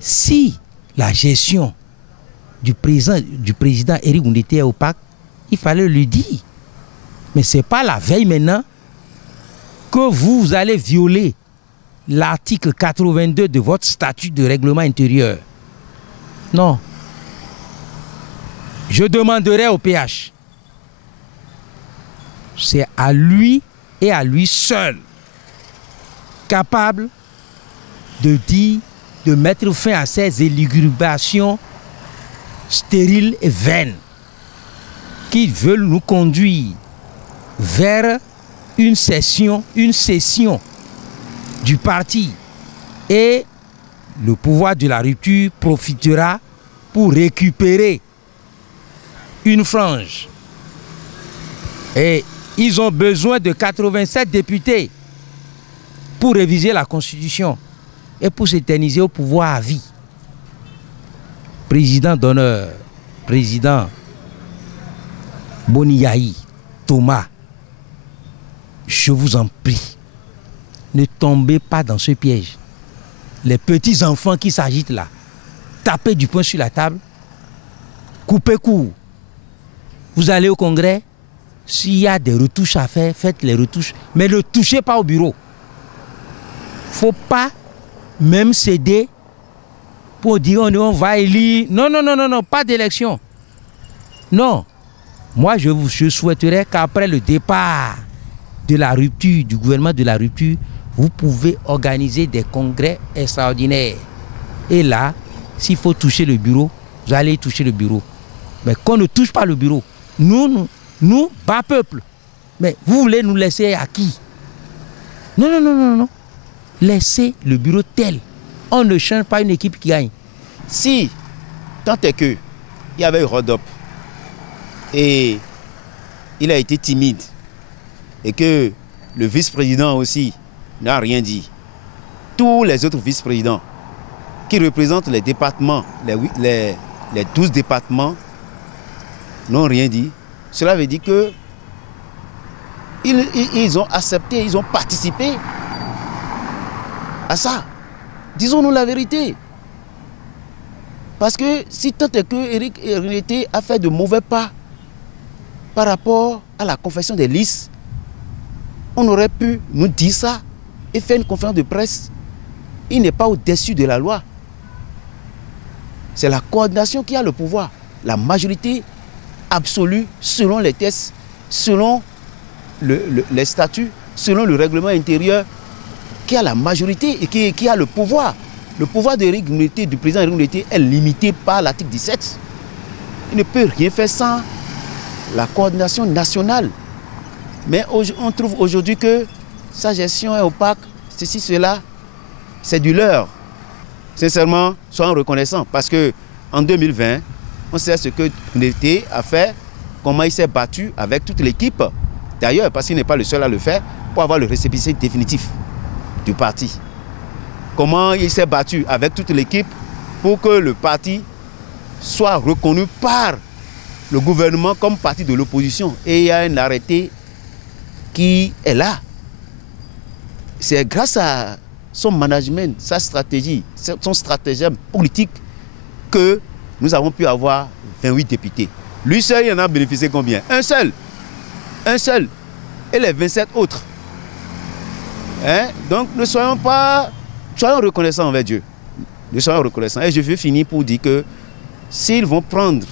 si la gestion du président Éric Ngoundété est opaque, il fallait le dire. Mais ce n'est pas la veille maintenant que vous allez violer l'article 82 de votre statut de règlement intérieur. Non. Je demanderai au PH. C'est à lui et à lui seul capable de dire, de mettre fin à ces élucubrations stériles et vaines qui veulent nous conduire vers une session du parti. Et le pouvoir de la rupture profitera pour récupérer une frange. Et ils ont besoin de 87 députés pour réviser la Constitution et pour s'éterniser au pouvoir à vie. Président d'honneur, président Boniaï, Thomas, je vous en prie, ne tombez pas dans ce piège. Les petits enfants qui s'agitent là, tapez du poing sur la table, coupez court. Vous allez au congrès, s'il y a des retouches à faire, faites les retouches, mais ne touchez pas au bureau. Faut pas même céder pour dire on va élire. Non, non, non, non, non, pas d'élection. Non. Moi, je souhaiterais qu'après le départ de la rupture, du gouvernement de la rupture, vous pouvez organiser des congrès extraordinaires. Et là, s'il faut toucher le bureau, vous allez toucher le bureau. Mais qu'on ne touche pas le bureau. Nous, bas peuple. Mais vous voulez nous laisser à qui? Non, non, non, non, non. Laissez le bureau tel. On ne change pas une équipe qui gagne. Si, tant est que il y avait Rodop et il a été timide et que le vice-président aussi n'a rien dit, tous les autres vice-présidents qui représentent les départements, les 12 départements, n'ont rien dit. Cela veut dire que ils ont accepté, ils ont participé à ça. Disons-nous la vérité. Parce que si tant est que Éric Ngoundété a fait de mauvais pas par rapport à la confection des listes, on aurait pu nous dire ça et faire une conférence de presse. Il n'est pas au-dessus de la loi. C'est la coordination qui a le pouvoir. La majorité absolue, selon les tests, selon les statuts, selon le règlement intérieur, qui a la majorité et qui a le pouvoir. Le pouvoir d'Éric Ngoundété, du président Éric Ngoundété, est limité par l'article 17. Il ne peut rien faire sans la coordination nationale. Mais on trouve aujourd'hui que sa gestion est opaque, ceci, cela, c'est du leurre. Sincèrement, soyons reconnaissants, parce qu'en 2020, on sait ce que Ngoundété a fait, comment il s'est battu avec toute l'équipe. D'ailleurs, parce qu'il n'est pas le seul à le faire, pour avoir le récépissé définitif du parti. Comment il s'est battu avec toute l'équipe pour que le parti soit reconnu par le gouvernement comme parti de l'opposition. Et il y a un arrêté qui est là. C'est grâce à son management, sa stratégie, son stratagème politique que nous avons pu avoir 28 députés. Lui seul, il en a bénéficié combien? Un seul. Un seul. Et les 27 autres. Hein? Donc ne soyons pas... Soyons reconnaissants envers Dieu. Nous soyons reconnaissants. Et je vais finir pour dire que s'ils vont prendre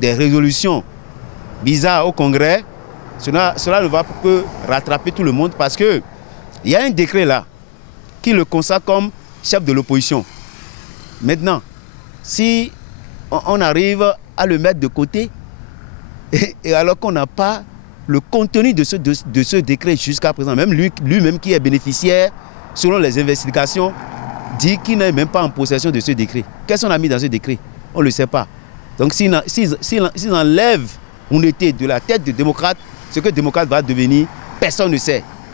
des résolutions bizarres au Congrès, cela ne va que rattraper tout le monde, parce qu'il y a un décret là qui le consacre comme chef de l'opposition. Maintenant, si on arrive à le mettre de côté, et alors qu'on n'a pas le contenu de ce décret jusqu'à présent, même lui-même qui est bénéficiaire, selon les investigations, dit qu'il n'est même pas en possession de ce décret. Qu'est-ce qu'on a mis dans ce décret? On ne le sait pas. Donc s'ils enlèvent Ngoundété de la tête de démocrate, ce que démocrate va devenir, personne ne sait.